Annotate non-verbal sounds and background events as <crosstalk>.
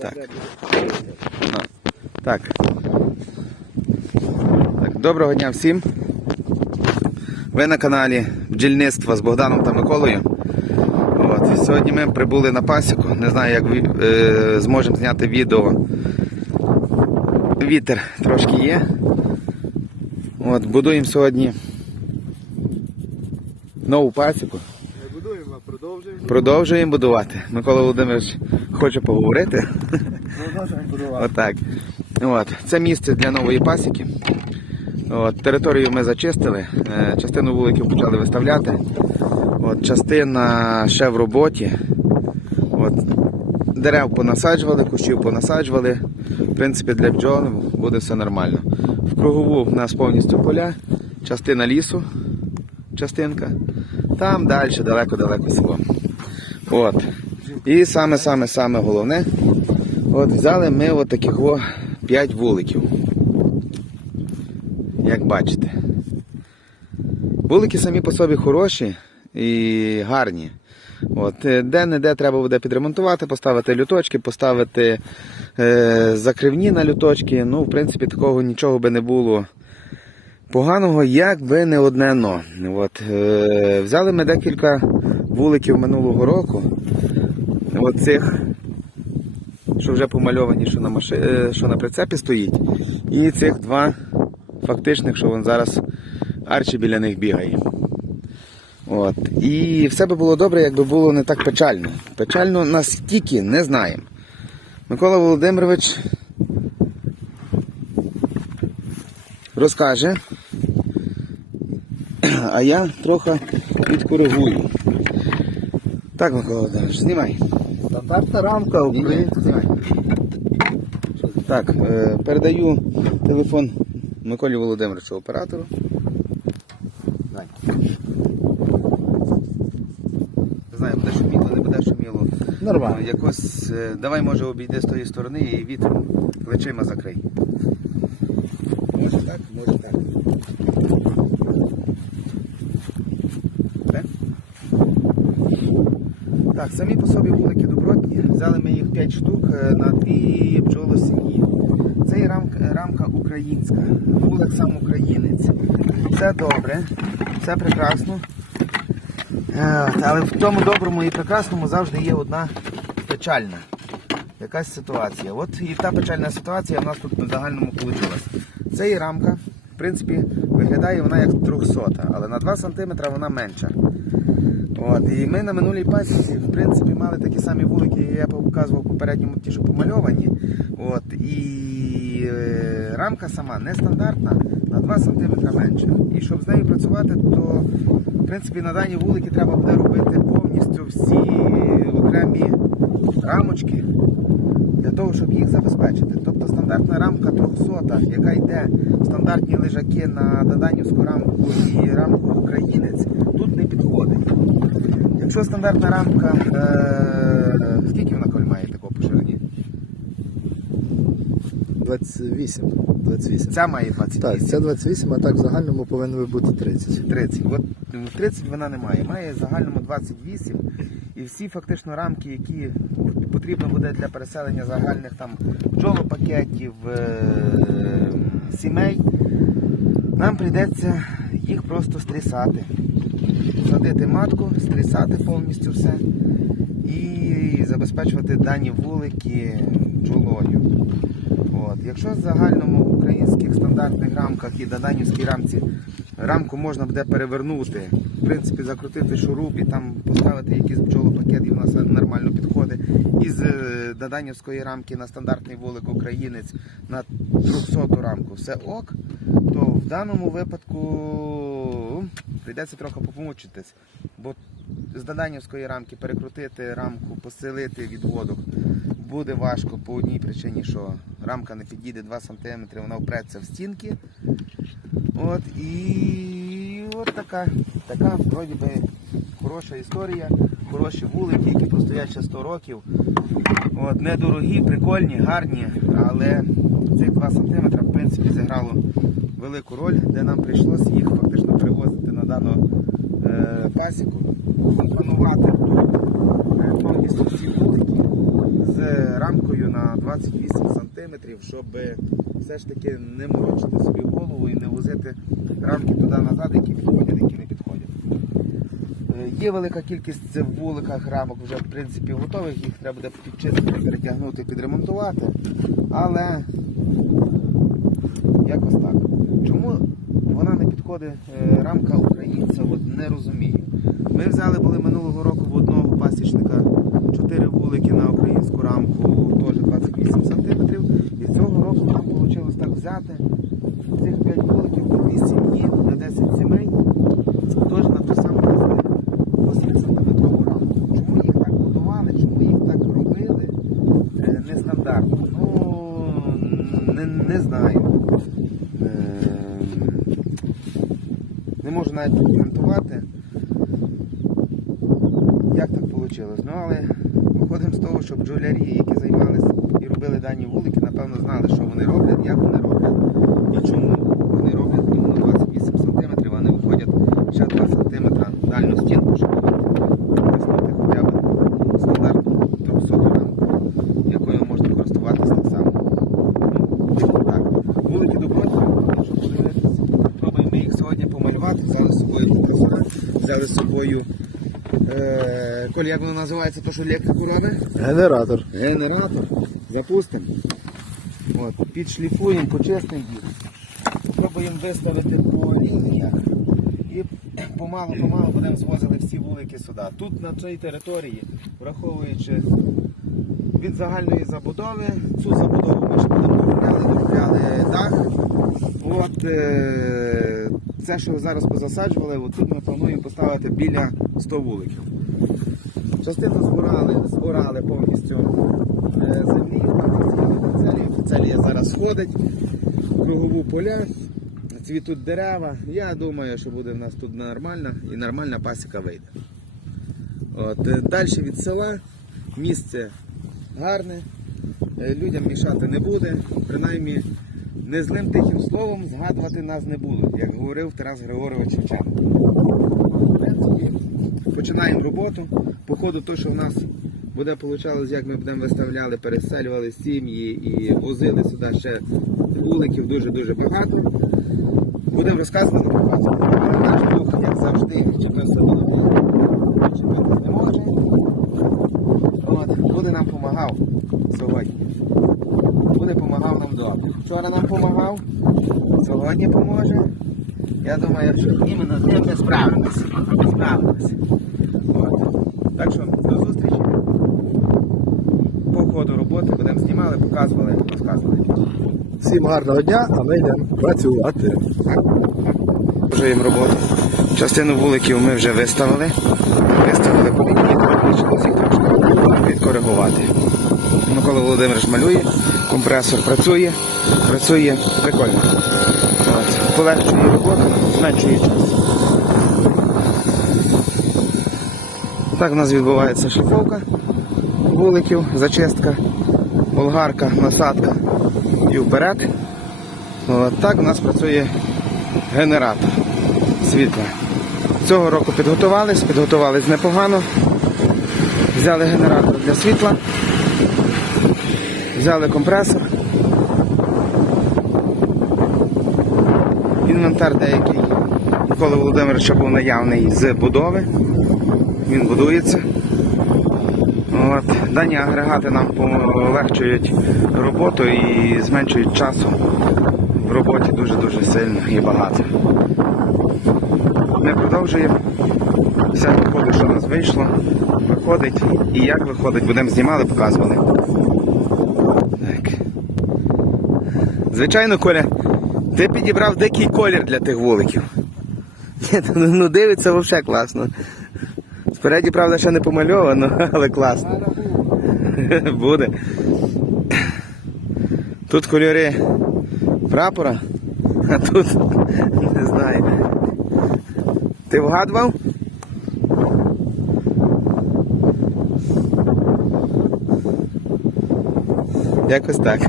Так. Так. так. Доброго дня всім. Ви на каналі бджільництва з Богданом та Миколою. От. Сьогодні ми прибули на пасіку. Не знаю, як е, зможемо зняти відео. Вітер трошки є. От, будуємо сьогодні нову пасіку. Продовжуємо. Будувати. Микола Володимирович хоче поговорити. Продовжуємо будувати. Отак. От. Це місце для нової пасіки. От. Територію ми зачистили, е, частину вуликів почали виставляти. От. Частина ще в роботі. От. Дерев понасаджували, кущів понасаджували. В принципі, для бджол буде все нормально. В кругову в нас повністю поля, частина лісу, частинка. Там далі, далеко-далеко село. От. І саме-саме-саме головне. От взяли ми от таких о 5 вуликів. Як бачите. Вулики самі по собі хороші і гарні. От, е, де-не-де треба буде підремонтувати, поставити люточки, поставити е, закривні на люточки. Ну, в принципі, такого нічого би не було поганого, як би не одне но. От, е, взяли ми декілька вуликів минулого року. От цих що вже помальовані, що на, маши... е, що на прицепі стоїть. І цих два фактичних, що вон зараз Арчі біля них бігає. От. І все би було добре, якби було не так печально. Печально настільки не знаємо. Микола Володимирович розкаже, а я трохи підкоригую. Так, Микола Володимирович, знімай. Стандартна рамка українська. Знімай. Так, е, передаю телефон Миколі Володимировичу оператору. Не знаю, буде шуміло, не буде шуміло. Нормально. Е, Якось, е, давай може обійди з тої сторони і вітром плечима закрий. Може так, може так. Так, самі по собі вулики добротні. Взяли ми їх 5 штук е, на дві бджолосім'ї. Це і рамка, рамка українська. Вулик сам українець. Все добре, все прекрасно. Е, Але в тому доброму і прекрасному завжди є одна печальна якась ситуація. От і та печальна ситуація в нас тут на загальному вийшла. Це і рамка. В принципі, виглядає вона як 300, але на 2 см вона менша. От, і ми на минулій пасіці, в принципі, мали такі самі вулики, я показував попередньому, ті, що помальовані. От, і е, рамка сама нестандартна, на 2 см менше. І щоб з нею працювати, то в принципі на дані вулики треба буде робити повністю всі окремі рамочки для того, щоб їх забезпечити. Тобто стандартна рамка 300, яка йде стандартні лежаки на Даданівську рамку і рамку українець, тут не підходить. Якщо стандартна рамка, е, скільки вона коль має такого по ширині? 28. 28. Ця має 28. Так, це 28, а так в загальному повинно бути 30. 30. От ну, 30 вона не має. Має в загальному 28. І всі фактично рамки, які потрібно буде для переселення загальних там бджолопакетів, е, сімей, нам прийдеться їх просто стрісати. Садити матку, стрісати повністю все і забезпечувати дані вулики бджолою. От. Якщо в загальному українських стандартних рамках і доданівській рамці рамку можна буде перевернути, в принципі, закрутити шуруп і там поставити якийсь бджолопакет, і вона все нормально підходить. Із е, доданівської рамки на стандартний вулик українець на 300 рамку все ок, то в даному випадку прийдеться трохи попомучитись. Бо з доданівської рамки перекрутити рамку, поселити відводок буде важко по одній причині, що рамка не підійде 2 см, вона впреться в стінки. От і от така, така вроді би хороша історія, хороші вулики, які простоять ще 100 років. От, недорогі, прикольні, гарні, але цих 2 см в принципі зіграло велику роль, де нам прийшлося їх фактично перевозити на дану е, пасіку, компонувати е, повністю всі вулики з рамкою на 28 сантиметрів, щоб все ж таки не морочити собі голову і не возити рамки туди назад, які підходять, які не підходять. Е, Є велика кількість вуликах рамок вже в принципі готових, їх треба буде підчистити, перетягнути, підремонтувати. Але якось так. Чому вона не підходить е, рамка українця, от не розумію. Ми взяли були минулого року в одного пасічника 4 вулики на українську рамку, теж 28 см. І цього року нам вийшло так взяти цих 5 вуликів по 2 сім'ї, на 10 сімей, теж на ту саму 8 сантиметрову рамку. Чому їх так будували, чому їх так робили? Е, Нестандартно. Ну, не, не знаю. Е, Не можу навіть коментувати, як так вийшло. Ну, але виходимо з того, що бджолярі, які займалися і робили дані вулики, напевно знали, що вони роблять, як вони роблять і чому вони роблять іменно 28 см, не виходять ще 2 см в дальню стінку, щоб втиснути хоча б стандартну 300 рамку, якою можна користуватися так само. Так. Вулики подивитися. Пробуємо їх сьогодні помалювати, взяли з собою взяли з собою. Е, Коль, як воно називається, то що електрику робить? Генератор. Генератор. Запустимо. От, підшліфуємо, почистимо їх. Спробуємо виставити по лініях. І помалу-помалу будемо звозили всі вулики сюди. Тут на цій території, враховуючи від загальної забудови, цю забудову ми ще будемо доробляли, доробляли дах. От е, це, що зараз позасаджували, от тут ми плануємо поставити біля 100 вуликів. Частину збирали, збирали повністю е, землі. Офіцелія зараз сходить, кругову поля, цвітуть дерева. Я думаю, що буде в нас тут нормально і нормальна пасіка вийде. От, е, далі від села місце гарне, е, людям мішати не буде, принаймні не злим тихим словом згадувати нас не будуть, як говорив Тарас Григорович Шевченко. Починаємо роботу. По ходу то, що в нас буде получалось, як ми будемо виставляли, переселювали сім'ї і возили сюди ще вуликів дуже-дуже багато. Будемо розказувати показувати. Але наш дух, як завжди, до нові, чепитись не може. От, буде нам допомагав сьогодні. Буде допомагав нам добре. Вчора нам допомагав, сьогодні поможе. Я думаю, що іменно з ним ми справимося. Справимося. От. Так що до зустрічі. По ходу роботи будемо знімали, показували, розказували. Всім гарного дня, а ми йдемо працювати. Продовжуємо роботу. Частину вуликів ми вже виставили. Виставили по лінії, тепер лишилось їх трошки відкоригувати. Микола Володимирович малює, компресор працює, працює прикольно. От. Полегшує роботу, зменшує час. Так у нас відбувається шліфовка вуликів, зачистка, болгарка, насадка і вперед. От так у нас працює генератор світла. Цього року підготувались, підготувались непогано. Взяли генератор для світла, взяли компресор. Інвентар деякий Миколи Володимировича був наявний з будови. Він будується. От. Дані агрегати нам полегшують роботу і зменшують часу в роботі дуже-дуже сильно і багато. Ми продовжуємо. Все виходить, що у нас вийшло. Виходить. І як виходить, будемо знімали, показували. Так. Звичайно, Коля, ти підібрав дикий колір для тих вуликів. <laughs> Ну дивиться взагалі класно. Спереді, правда, ще не помальовано, <laughs> але класно. Буде. Тут кольори прапора, а тут не знаю. Ти вгадував? Якось так.